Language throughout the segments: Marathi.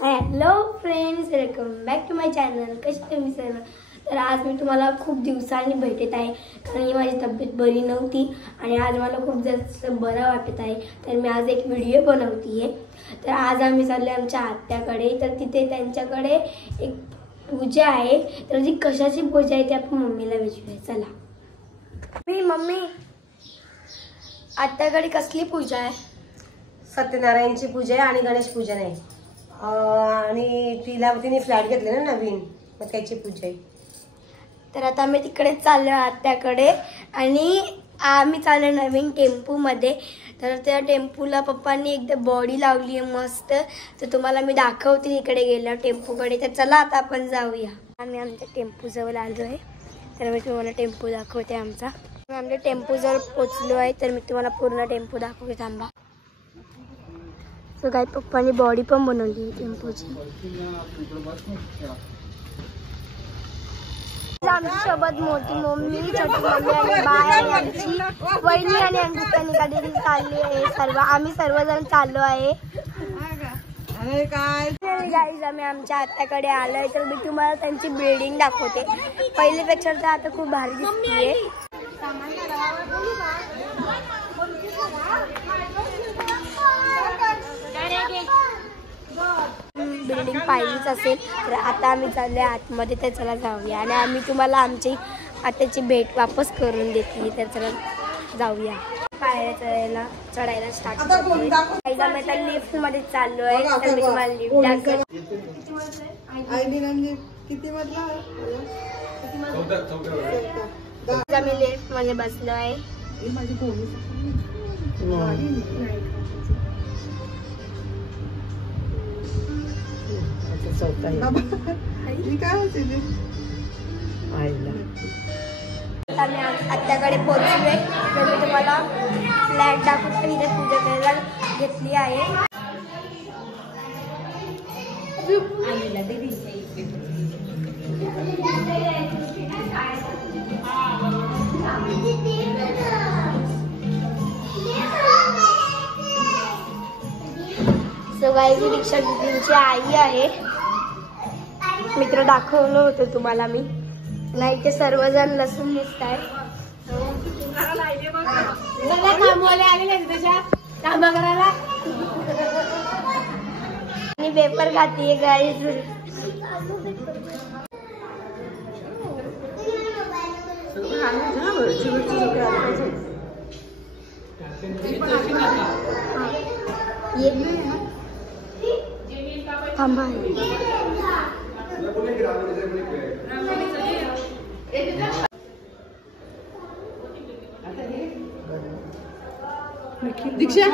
Hello friends, welcome back to my channel. कसे तुम्ही सर्व? तर आज मी तुम्हाला खूप दिवसांनी भेटत आहे, कारण की माझी तब्येत बरी नव्हती आणि आज मला खूप जास्त बरं वाटत आहे. तर मी आज एक व्हिडिओ बनवतीये. तर आज आम्ही चालले आमच्या आत्याकडे. तर तिथे त्यांच्याकडे एक पूजा आहे. तर जी कशाची पूजा आहे ते आपण मम्मीला विचारूया. चला मम्मी, आत्याकडे कसली पूजा आहे? सत्यनारायणची पूजा आहे आणि गणेश पूजन आहे. आणि तिने फ्लॅट घेतले ना नवीन, मग त्याची पूजा आहे. तर आता आम्ही तिकडे चाललो आत्याकडे आणि आम्ही चाललो नवीन टेम्पूमध्ये. तर त्या टेम्पूला पप्पांनी एकदा बॉडी लावली आहे मस्त. तर तुम्हाला मी दाखवते इकडे गेल्यावर टेम्पूकडे. तर चला आता आपण जाऊया. आम्ही आमच्या टेम्पूजवळ आलो आहे. तर मी तुम्हाला टेम्पू दाखवते आमचा. आमच्या टेम्पूजवळ पोचलो आहे. तर मी तुम्हाला पूर्ण टेम्पू दाखवते, थांबा. सो काय, पप्पांनी बॉडी पण बनवली टेम्पूची. आमच्या सोबत मोठी मम्मी, छोटी मम्मी आणि बाय आणि आमची वहिनी आणि आमची कनिका दीदी चालली आहे. आम्ही सर्वजण चाललो आहे. गाईज, आम्ही आमच्या आत्याकडे आलोय. तर मी तुम्हाला त्यांची बिल्डिंग दाखवते. पहिल्यापेक्षा तर आता खूप भारी दिसतीये. बिल्डिंग पाहिलीच असेल. तर आता आम्ही चाललोय आतमध्ये. तर चला जाऊया आणि आम्ही तुम्हाला आमची आत्याची भेट वापस करून देते. तर चला जाऊया. पायऱ्या चढायला स्टार्ट करतोय. आम्ही आता लिफ्ट मध्ये चाललो आहे. तर मी तुम्हाला लिफ्ट दाखवते. आम्ही लिफ्ट मध्ये बसलो आहे. आम्ही आत्याकडे पोहोचलोय. तर मी तुम्हाला फ्लॅट दाखवते. इथे पूजा करायला घेतली आहे. सो गाईज, दीक्षा दीदींची आई आहे. मित्र दाखवलं होतं तुम्हाला मी. नाही ते सर्वजण लसूण दिसत आहे. आणि पेपर खातीये गाईज. थांबा, दीक्षा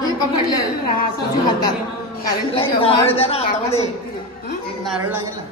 हे पकडलं राहासाची हातात. कारण की नारळ द्या ना हातामध्ये. एक नारळ लागेल ना.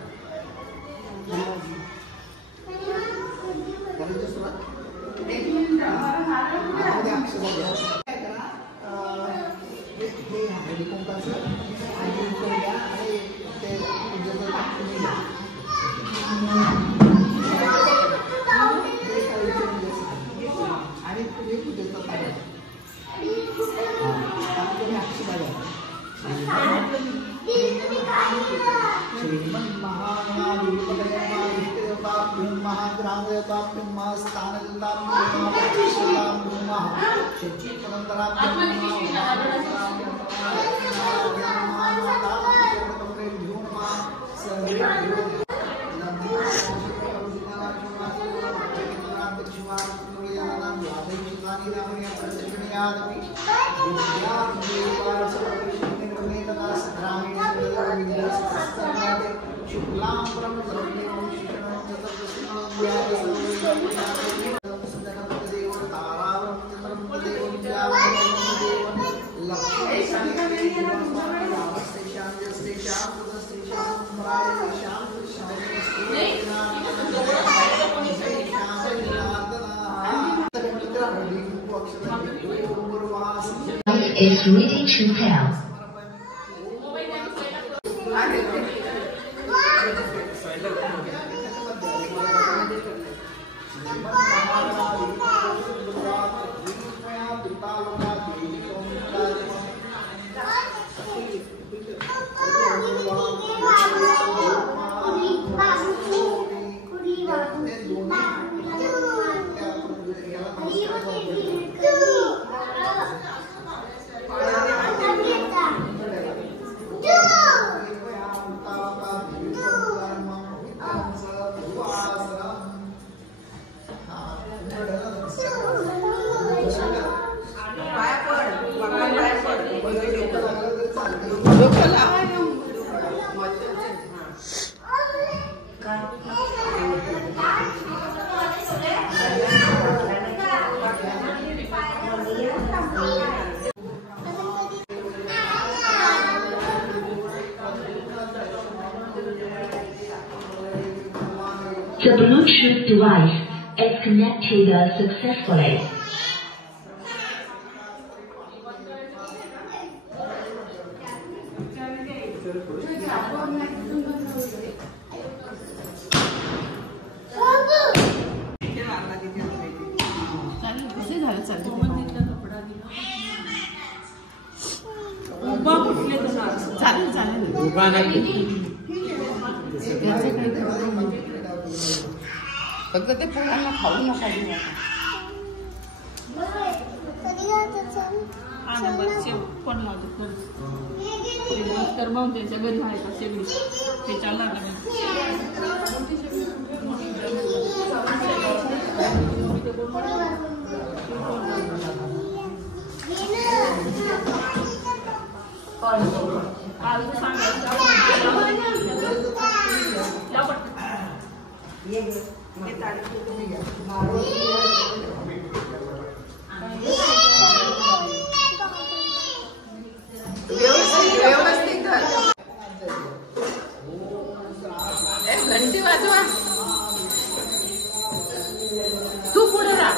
is ready to pass. Wow. The Bluetooth device is connected successfully. फक्त ते पोरांना खाऊ नका देऊ. कोण लावतो तर मग त्याच्या घरी आहे का शेगडी ते चालणार नाही. व्यवस्थित घंटी वाजवा. तू पुढे राहा.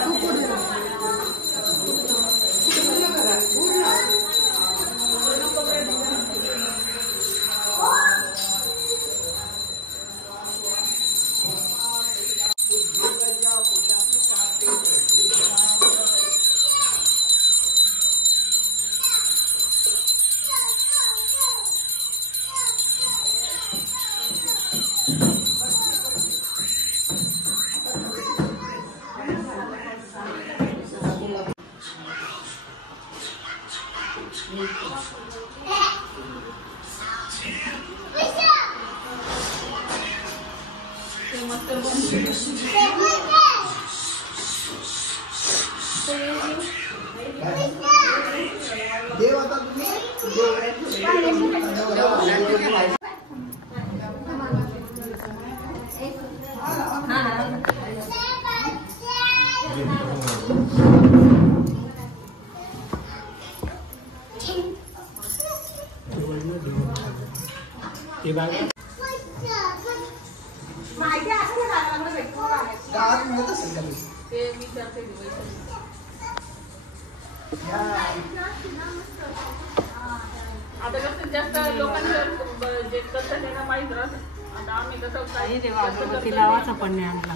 आता कसं जास्त लोकांचं जे कसं त्यांना माहीत राहतं. आता आम्ही कसं काही देवा लावाचा पण नाही आणला.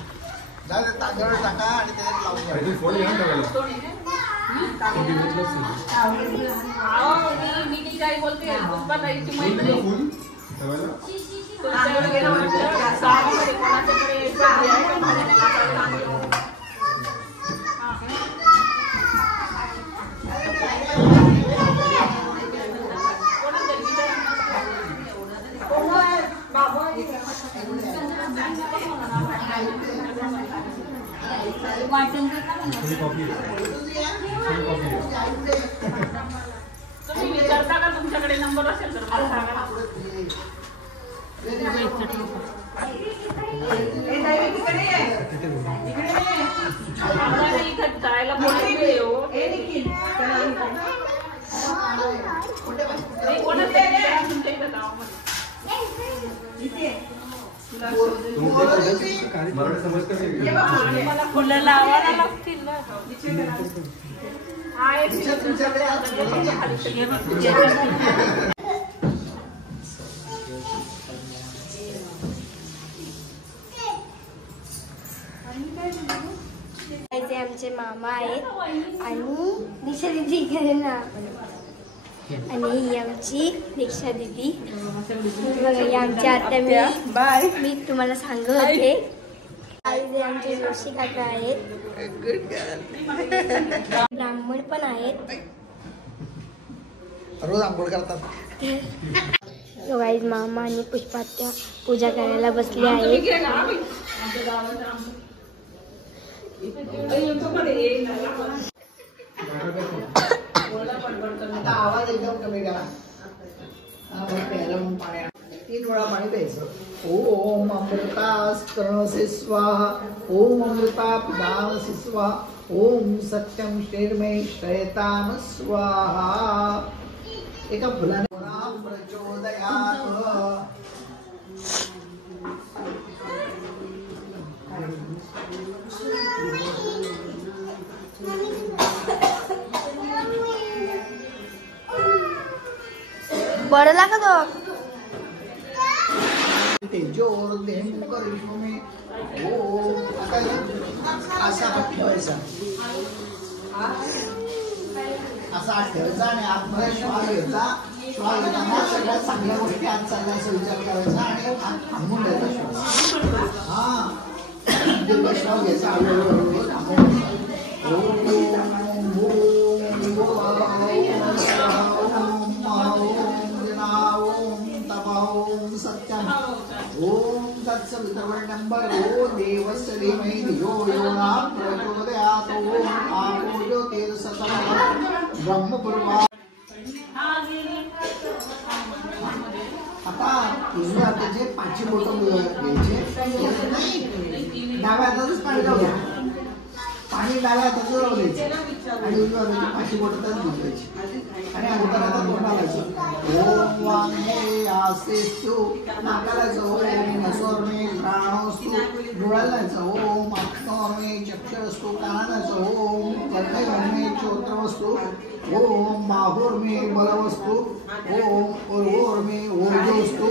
मी काय बोलते पुष्पाताईची मैत्रीण तुम्ही विचारता का तुमच्याकडे नंबर असेल तर मला सांगा. इथं जायला बोलले तुमच्या इथं गावामध्ये मला फुलं लावायला लागतील ना. आमचे मामा आहेत आणि दीक्षा दिदी इकडे ना आणि ही आमची दीक्षा दिदी. बघा ही आमची आत्या. मी तुम्हाला सांगत होते आमचे जोशी काका आहेत. ब्राह्मण पण आहेत. रोज आंघोळ करतात. गाईज मामा आणि पुष्पात्या पूजा करायला बसले आहेत. आवाज एकदम कमी करा. 3 वेळा पाणी प्यायचं. ओम अमृतास्तरणसे स्वाहा. ओम अमृता पिधानसे स्वाहा. ओम सत्यम श्रीर्मे श्रयताम स्वाहा. एका फुलाने प्रचोदयात्. बरं लागत तेजोर देहू करिष्म में ओम. आता असा हात ठेवायचा, असा हात ठेवायचा आणि आतमध्ये श्वास घ्यायचा. श्वास घेताना सगळ्या चांगल्या गोष्टी आत चालण्याचा विचार करायचा आणि आत थांबून द्यायचा श्वास. हा दीर्घ श्वास घ्यायचा. हळूहळू थांबून ओम तत्सवितुर्वरेण्यं भर्गो देवस्य धीमहि धियो यो नः प्रचोदयात्. ओम आपो ज्योतिर्सततं ब्रह्मपुर्वा. आता उजव्या हाताचे पाचही बोटं घ्यायचे. डाव्या हातातच पाणी लावू द्या. पाणी डाव्या हातात राहू द्यायचं आणि उजव्या हाताची पाचही बोटं त्यात घुसवायची आणि अंगाला तोंडाला लावायचं. ओम वांगे आसेस्तु. नाकाला जायचं. ओम नसोर्मे घ्राणोस्तु. डोळ्याला जायचं. ओम आत्मोर्मे चक्षुरस्तु. कानाला जायचं. ओम कर्णयोर्मे श्रोत्रवस्तु. ओम बाहुर्मे बलवस्तु. ओम उर्वोर्मे ऊर्जोस्तु.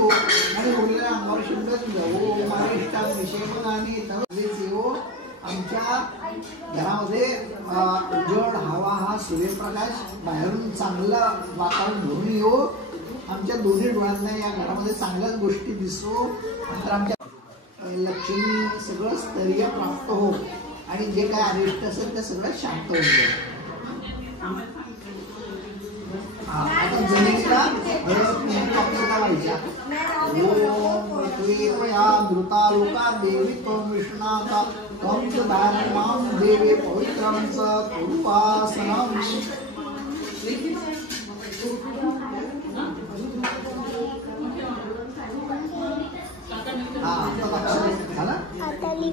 आणि उरलेल्या अंगावर शिंपत जाऊ. ओम अरिष्टां विषेपनानि तवदेव. आमच्या घरामध्ये उजळ हवा हा सूर्यप्रकाश बाहेरून चांगलं वातावरण घेऊन येऊ. आमच्या दोन्ही डोळ्यांना या घरामध्ये चांगल्याच गोष्टी दिसो. नंतर आमच्या लक्ष्मी सगळं स्थैर्य प्राप्त हो आणि जे काय अरिष्ट असेल ते सगळं शांत होतं. आता जमिनीला लावायच्या. ओम पृथ्वीर्वया धृतालोका देवी त्वं विष्णाता त्वं च धार्मां देवी पवित्रं च कुरुपासनम्.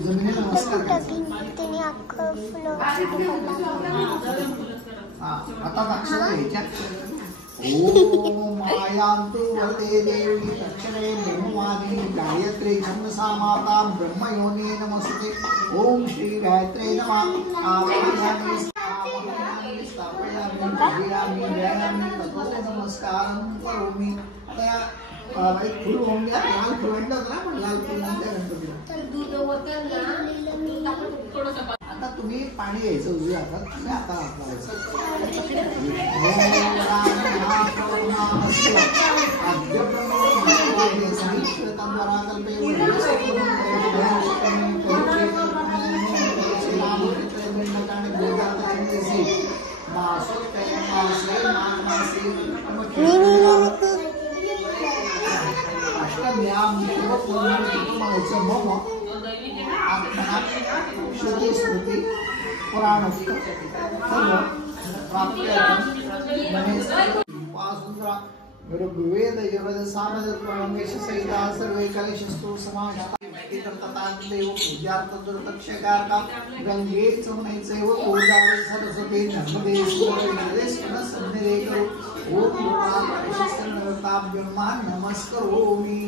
जमिनीला नमस्कार आता अक्षरा घ्यायच्या. ओम मायांतु वरदे देवी दक्षिणे ब्रह्मवादिनी गायत्री छंदसा माता ब्रह्मयोनी नमस्ते. ओम श्री गायत्री नमः. आवाहयामि स्थापयामि पूजयामि ध्यायामि ततो नमस्कारं करोमि. आता एक फुल होऊन द्या. लाल फुल आणलं होतं ना पण लाल फुल आणलं गणपतीला. आता तुम्ही पाणी घ्यायचं उजव्या हातात. तुम्ही आता हात लावायचं. श्रुती स्मृती पुराणोक्त सर्व ऋग्वेद यजुर्वेद सामवेद सहिता सर्वे कलेशस्तु समाजता देव पूजार्थ दुर्दक्षकारका गंगे चौनैचैव पूजावे सरस्वती नर्मदे सूर्ये सन्निधे करो. ओम कलेशस्तनवताभ्यर्मा नमस्करोमि.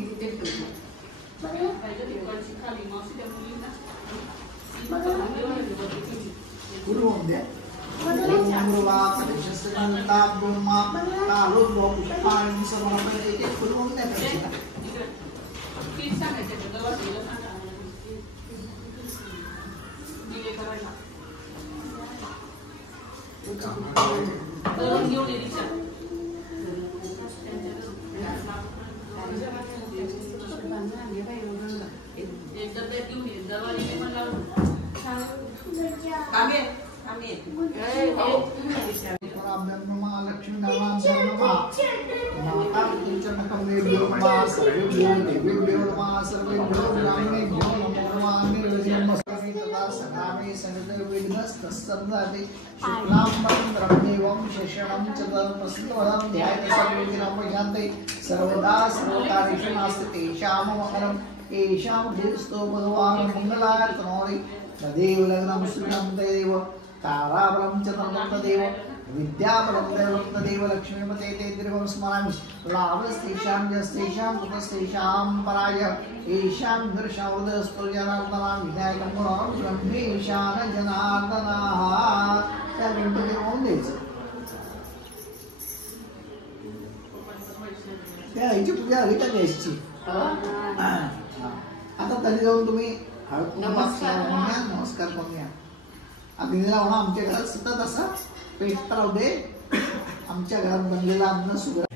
गुरुवं द्या. ओम गुरुवा कलेशस्तनवताभ्यर्मा तालोद्भव पुष्पाणि समर्पयते. ते गुरुवं द्या. लक्ष्मी नमः सर्वेभ्यो देवेभ्यो नमः सर्वेभ्यो ब्राह्मणेभ्यो नमो नमः. तथा सकामे संविघ्नस्तस्सन्धाति शुक्लाम्बरं देवं शेषणं चतुर्प्रसिद्धवदं ध्यायते सर्वविघ्नोपशान्ते. सर्वदा सर्वकार्येषु नास्ति तेषां मङ्गलम्. येषां धीरस्तो भगवान् मङ्गलाय तनोरि. तदेव लग्नं श्रीनं तदेव ताराबलं च तदेव विद्याबलं तदेव लक्ष्मीपते ते दीर्घं स्मरामि. लाभस्तेषां यस्तेषां कुतस्तेषां पराय येषां दर्शवदस्तु जनार्दनां विनायकं गुणं ब्रह्मेशान जनार्दनाः. त्या गणपती होऊन द्यायचं. त्या आईची पूजा झाली का गॅसची? आता तरी जाऊन तुम्ही नमस्कार करून या. अग्नीला म्हणा आमच्या घरात सतत असा पेटता राहू दे. आमच्या घरात बनलेलं अन्न सुगरण.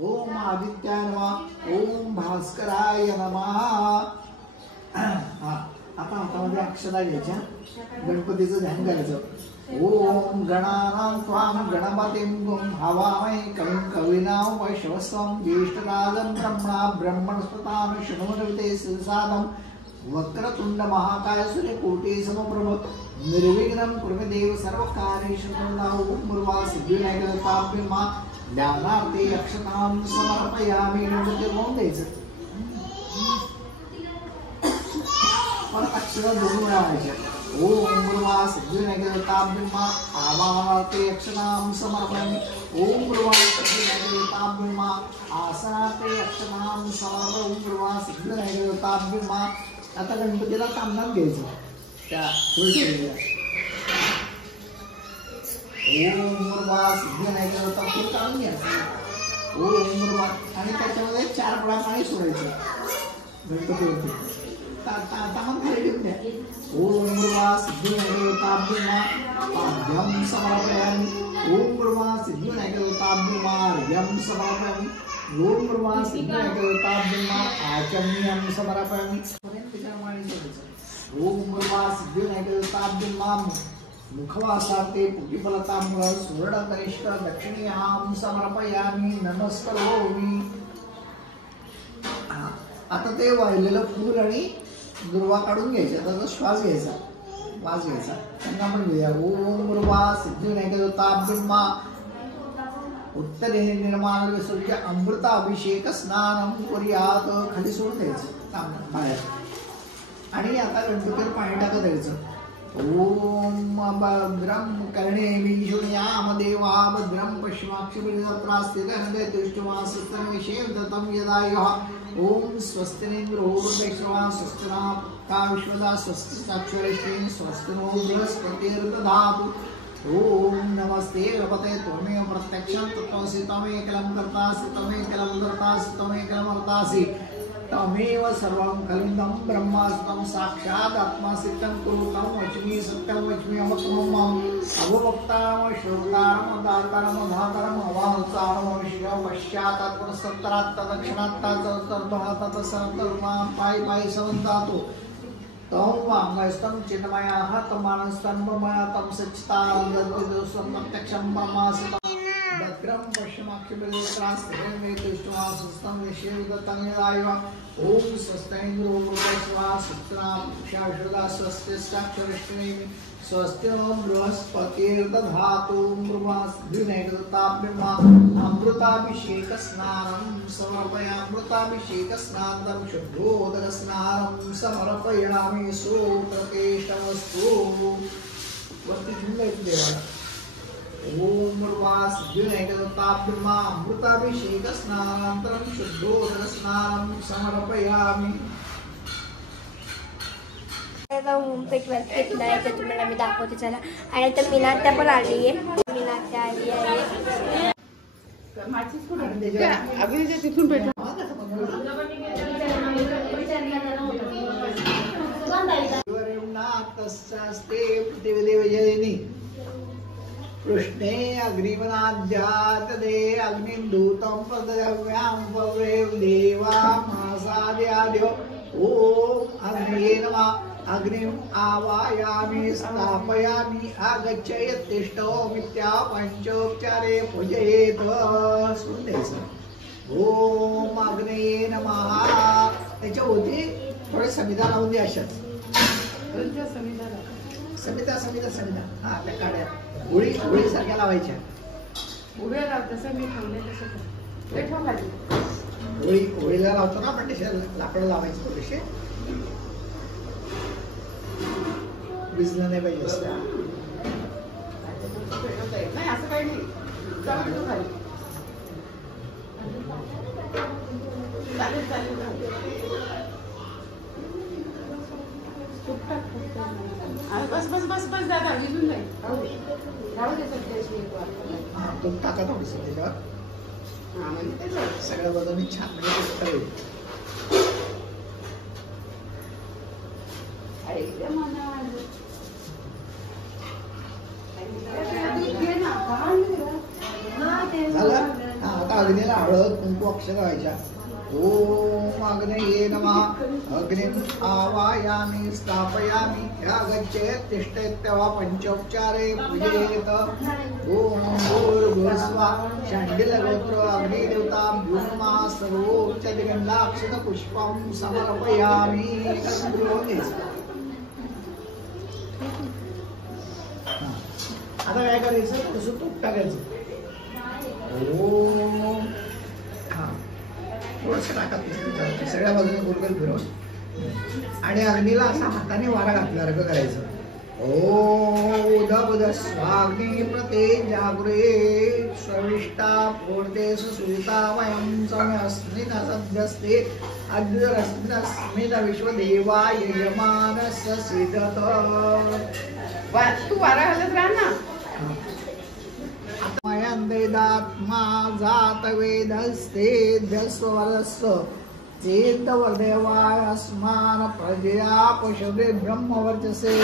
ओम आदित्याय नमः. ओम भास्कराय नमः. आता हातामध्ये अक्षता घ्यायच्या. गणपतीचं ध्यान करायचं. ओम गणानां त्वां गणपतिं भावामहे कविं कवीनां वैष्णवस्वं ज्येष्ठराजं ब्रह्मणा ब्रह्मणस्पतां शृणोतु सुसादं वक्रतुंड महाकाय सूर्यकोटि समप्रभ निर्विघ्नं कुरु मे देव सर्वकार्येषु सर्वदा. सिद्धिविनायकाभ्यमा ज्ञानार्थे अक्षतां समर्पयामि. नमस्ते म्हणून द्यायचं. परत अक्षरा दोन वेळा व्हायच्या. ओम गुरुवा सिद्धिविनायकाभ्यमा आवाहनार्थे अक्षतां समर्पयामि. ओम गुरुवा सिद्धिविनायकाभ्यमा आसनार्थे अक्षतां समर्पयामि. ओम गुरुवा सिद्धिविनायकाभ्यमा. आता गणपतीला तांबणात घ्यायचं. त्या फुलटोळीला ओम गुरुवा सिद्धिविनायकाचा फुल काढून घ्यायचं. ओम गुरुवा आणि त्याच्यामध्ये 4 पळा पाणी सोडायचं गणपतीवरती. तामण खाली ठेवून द्या. ओम गुरुवा सिद्धिविनायकाभ्यमा पाद्यं समर्पयामि. ओम गुरुवा सिद्धिविनायकाभ्यमा अर्घ्यं समर्पयामि. ओम गुरुवा सिद्धिविनायकाभ्यमा आचम्यं समर्पयामि. ओम गुरुवा सिद्धिविनायकाभ्यमा मुखवासार्थे पुष्टिफलताम्बूलं सुवर्णकनिष्ठ दक्षिणीयां समर्पयामि. नमस्करोमि. आता ते वाहिलेलं फूल आणि दुर्वा काढून घ्यायचा. त्याचा श्वास घ्यायचा, वास घ्यायचा. त्यांना आपण घेऊया. ओम गुरुवा सिद्धिविनायकाभ्यमा उत्तरे निर्माण विसर्ज्य अमृताभिषेक स्नानं कुर्यात्. खाली सोडून द्यायचं बाहेर. आणि आता गणपतीवर पाणी टाकत द्यायचं. ओम भद्रं कर्णेभिः शृणुयाम देवा भद्रं पश्चिमाक्षिभिर्दत्रास्थितहृदयदृष्ट्वासस्तनविषेदतं यदायुः. ओम स्वस्तिनिन्द्रो वृद्धश्रवा स्वस्तिना विश्वदा स्वस्तिसाक्षरिष्ठेन स्वस्तिनो बृहस्पतिर्दधातु. ओम नमस्ते गणपते त्वमेव प्रत्यक्षं तत्त्वसि त्वमेकलं कर्तासि त्वमेकलं धर्तासि त्वमेकलं हर्तासि तमेव सर्वं खलिदं ब्रह्मास्तं साक्षात् आत्मासि तं कुरुतं वच्मि सत्यं वच्मि अमृतमं अववक्तारं श्रोतारं दातारं धातारं अवाहतारं विषयं पश्चात्तरात् दक्षिणात्तर्दहात् सर्वकर्मां पायि पायि समन्तातु. तं वाङ्मयस्तं चिन्मयः तं मानस्तं ब्रह्मया तं सच्चितारं दद्योस्तं प्रत्यक्षं ब्रह्मासि. भद्रं पश्चिमाक्षिभिर्दत्रास्थितहृदयदृष्ट्वासस्तनं विषेदतं यदायुः. ओम स्वस्तिनिन्द्रो वृद्धश्रवा स्वस्तिना स्वस्तिसाक्षरिष्ठेन स्वस्तिनो बृहस्पतिर्दधातु. सिद्धिविनायकाभ्यमा अमृताभिषेक स्नानं समर्पयामि. अमृताभिषेक स्नानं शुद्धोदक स्नानं समर्पयामि. सोत्रकेशवस्तु वरती ठेवून देवाला. ओम गुरुवा सिद्धिविनायकाभ्यमा अमृताभिषेक स्नानानंतरं शुद्धोदक स्नानं समर्पयामि. होम पेटवर घेतलाय ते तुम्हाला मी दाखवते चला. आणि आता मीनात्या पण आली आहे. मीनात्या आली आहे. तिथून भेट. वत्सास्ते पृथिवीदेवजयिनी कृष्णे अग्निमनाद्यात् दे अग्निदूतं प्रदव्यां पवेव देवा मासाद्याद्यो ओम अग्निये नमः अग्निम आवायामि स्थापयामि आगच्छय तिष्ठो मित्या पंचोपचारे पूजयेत सुंदर ओम अग्निये नमः त्याच्या होती थोडे समिधा लावून दे अशाच समिधा हा त्या काड्या गोळी सारख्या लावायच्या उभ्या लाव तसं मी ठेवले तसं ते ठेव खाली होळीला लावतो ना आपण तसे लाकडं लावायचे थोडेसे भिजलं नाही पाहिजे असं नाही असं काही नाही चालू खाली चालेल बस दादा विजून नाही राहू दे सध्याची एक वाट तूप टाका थोडंसं त्याच्यावर म्हणजे तेच सगळ्या बाजूनी छान म्हणजे तळेल झालं आता अग्नीला हळद कुंकू अक्षर व्हायच्या ओम अग्नये नमः अग्निम आवायामि स्थापयामि यागच्छेत् तिष्ठेत्यवा पंचोपचारे पूजयेत ओम भूर्भुवस्सुवः शाण्डिल्यगोत्र अग्निदेवताभ्यो नमः सर्वोच्चदिगन्धाक्षत पुष्पं समर्पयामि आता काय करायचं थोडंसं तूप टाकायचं ओम थोडंसं टाका सगळ्या बाजूने गोलगोल फिरवून आणि अग्नीला असा हाताने वारा घातल्यासारखं करायचं ओम स्वाग्नि प्रते जागृहे स्वविष्टा पूर्ते सुता वयं समस्मिन सद्यस्ते अद्यस्मिन विश्वदेवा यजमानस्य सिद्धत तू वारा घालत राहा ना आत्मयन्देदात्मा जातवेदस्ते ध्यस्वरस्य चेतवर्देवाय अस्मान् प्रजया पशुभे ब्रह्मवर्चसे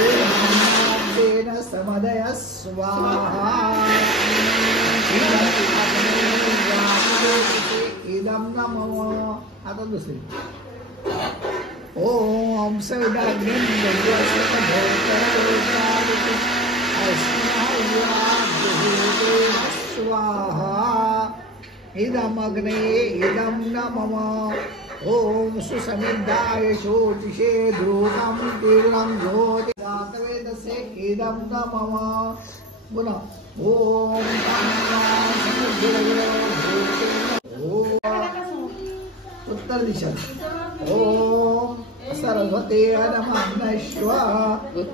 तेन समदय स्वाहा इदं नमो आता दुसरी ओम सविदाग्निं स्वाहा इदमग्ने इदं नमः ओम सुसमिद्धाय ज्योतिषे ध्रुवं तीर्णं ज्योति जातवेदसे इदं नमः पुनः ओम उत्तर दिशा ओम सरस्वती नमः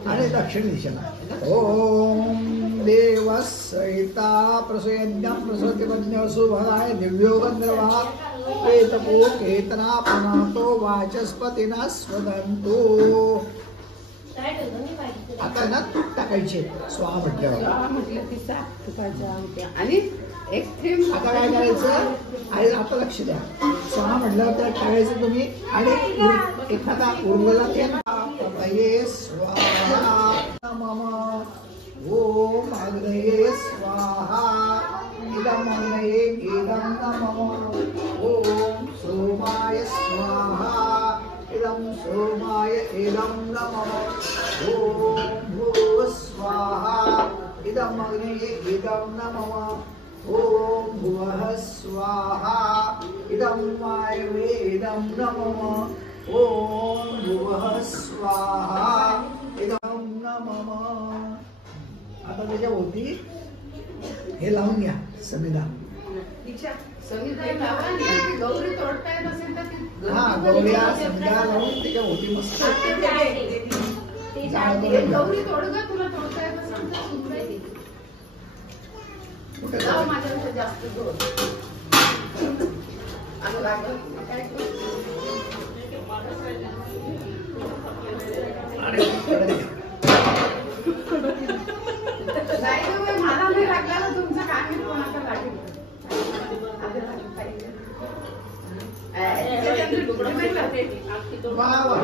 आणि दक्षिण दिशेला ओम देवसहिता प्रसयज्ञं प्रसतिपज्ञ सुभगाय दिव्यो गंधर्वा प्रेतपो केतना पनातो वाचस्पतीना स्वदंतो आता ना तूप टाकायचे स्वाहा म्हटल्यावर म्हटलं ती सात तुपाच्या होत्या आणि एक थेंब आता काय करायचं आणि आता लक्ष द्या स्वाहा म्हटल्यावर त्यात टाकायचं तुम्ही आणि एखादा उरलेला थेंब पतये स्वाहा मम ओम अग्नये स्वाहा इदं अग्नये इदं नमः ओम सोमाय स्वाहा इदं सोमाय इदं नमः ओम भूः स्वाहा इदं अग्नये इदं नमः ओम भुवः स्वाहा इदं वायवे इदं नमः ओम भुवः स्वाहा इदं नमः आता त्याच्या होती हे लावून घ्या समिधा गौरी तोडता येत असेल तर हा गौऱ्या समिधा लावून त्याच्या होती मस्त गौरी तोड ग तुला तोडता येत असेल तर सुंदर कुठे जाऊ माझ्यापेक्षा जास्त जोर असं लागलं काय नाही मला नाही लागला ना तुमचं काय मी कोणाचं लागेल वा वा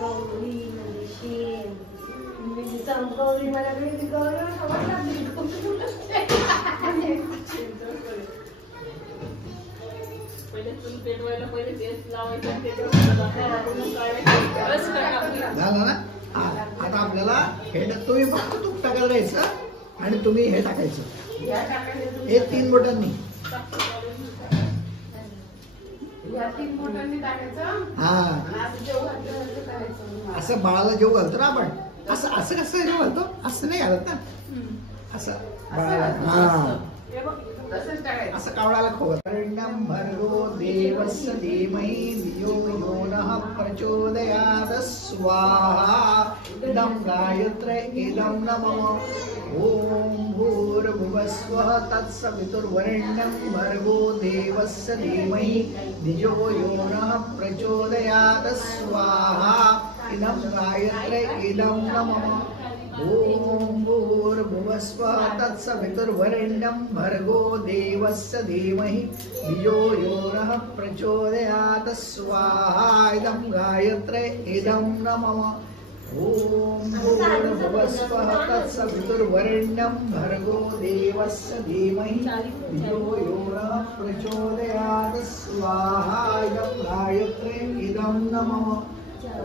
गौरी म्हणजे शेण म्हणजे चंपगौरी मला ती गौरी पहिले चूल पेटवायला पहिले तेच लावायचं आणि त्याच्यावर झालं ना. आता आपल्याला हे तुम्ही फक्त तूप टाकायला द्यायचं आणि तुम्ही हे टाकायचं हे 3 बोटांनी. हा असं बाळाला जेव घालतो ना आपण असं असं कसं जेव घालतो असं नाही घालत ना असं बाळाला. हा असं कावळाला खोवर्णं भर्गो देवस्य धीमहि धियो यो नः प्रचोदयात् स्वाहा इदं गायत्र्यै इदं नमः. ॐ भूर्भुवस्वः तत्सवितुर्वरेण्यं भर्गो देवस्य धीमहि धियो यो नः प्रचोदयात् स्वाहा इदं गायत्र्यै इदं नमः. ॐ भूर्भुवस्वः तत्सवितुर्वरेण्यं भर्गो देवस्य धीमहि धियो यो नः प्रचोदयात् स्वाहा इदं गायत्र्यै इदं नमः. ॐ भूर्भुवस्वः तत्सवितुर्वरेण्यं भर्गो देवस्य धीमहि धियो यो नः प्रचोदयात् स्वाहा इदं गायत्र्यै इदं नमः. ॐ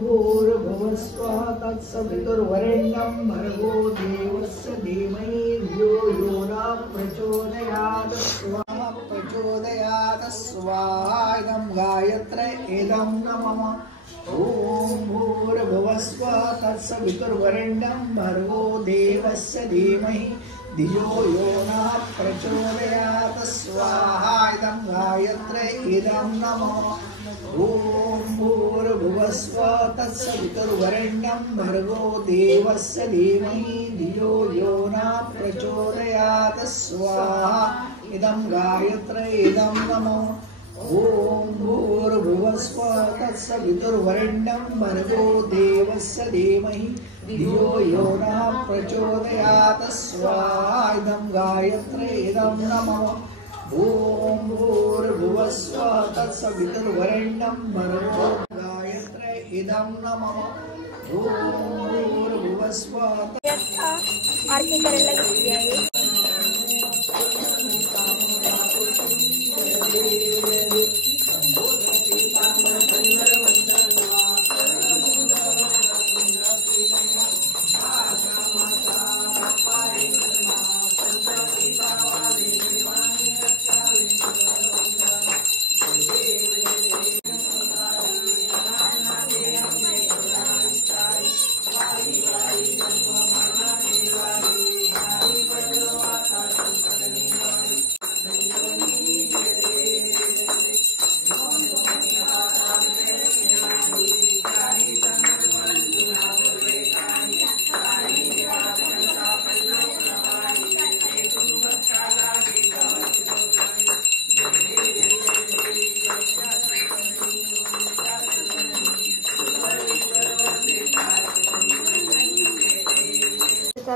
भूर्भुवस्वः तत्सवितुर्वरेण्यं भर्गो देवस्य धीमहि धियो यो नः प्रचोदयात् स्वाहा प्रचोदयात् स्वाहा इदं गायत्र्यै इदं नमः. ॐ भूर्भुवस्वः तत्सवितुर्वरेण्यं भर्गो देवस्य धीमहि धियो यो नः प्रचोदयात् स्वाहा इदं गायत्र्यै इदं नमः. ॐ भूर्भुवस्वः तत्सवितुर्वरेण्यं भर्गो देवस्य धीमहि धियो यो नः प्रचोदयात् स्वाहा इदं गायत्र्यै इदं नमः. ॐ भूर्भुवस्वः तत्सवितुर्वरेण्यं भर्गो देवस्य धीमहि धियो यो नः प्रचोदयात् स्वाहा इदं गायत्र्यै इदं नमः. ॐ भूर्भुवस्वः तत्सवितुर्वरेण्यं भर्गो गायत्र्यै इदं नमः. ॐ भूर्भुवस्वः आरती करायला घेतली आहे.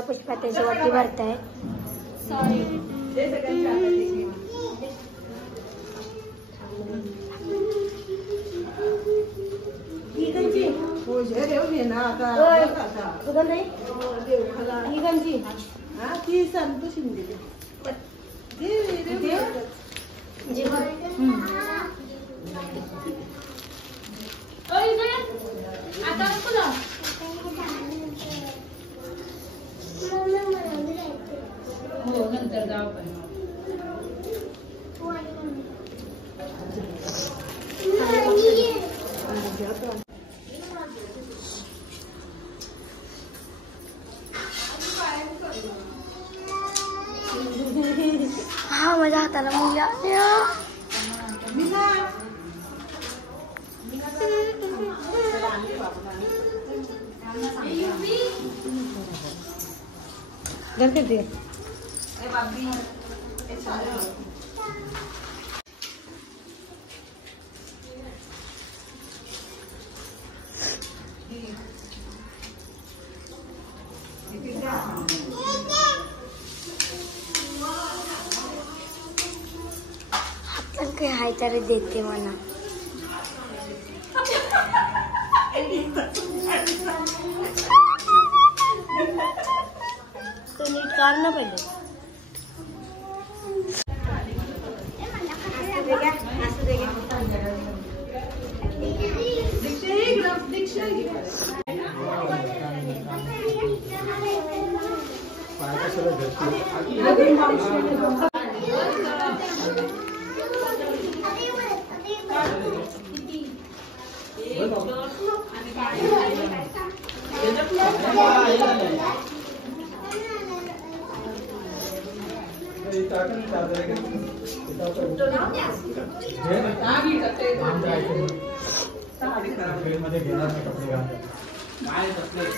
पुष्पा त्याची वाटी भरताय. नंतर जाऊ पण हा माझ्या हाताला मुली आल्या. हाताला काही हाय तरी देते मला. कार ना पहिले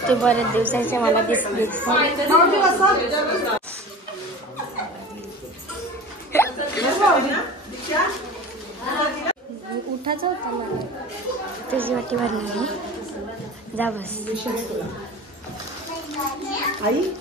ते बरेच दिवसाचे मला दिसले. उठायचं होतं मला. तुझी वाटी भरणार जा बस. आई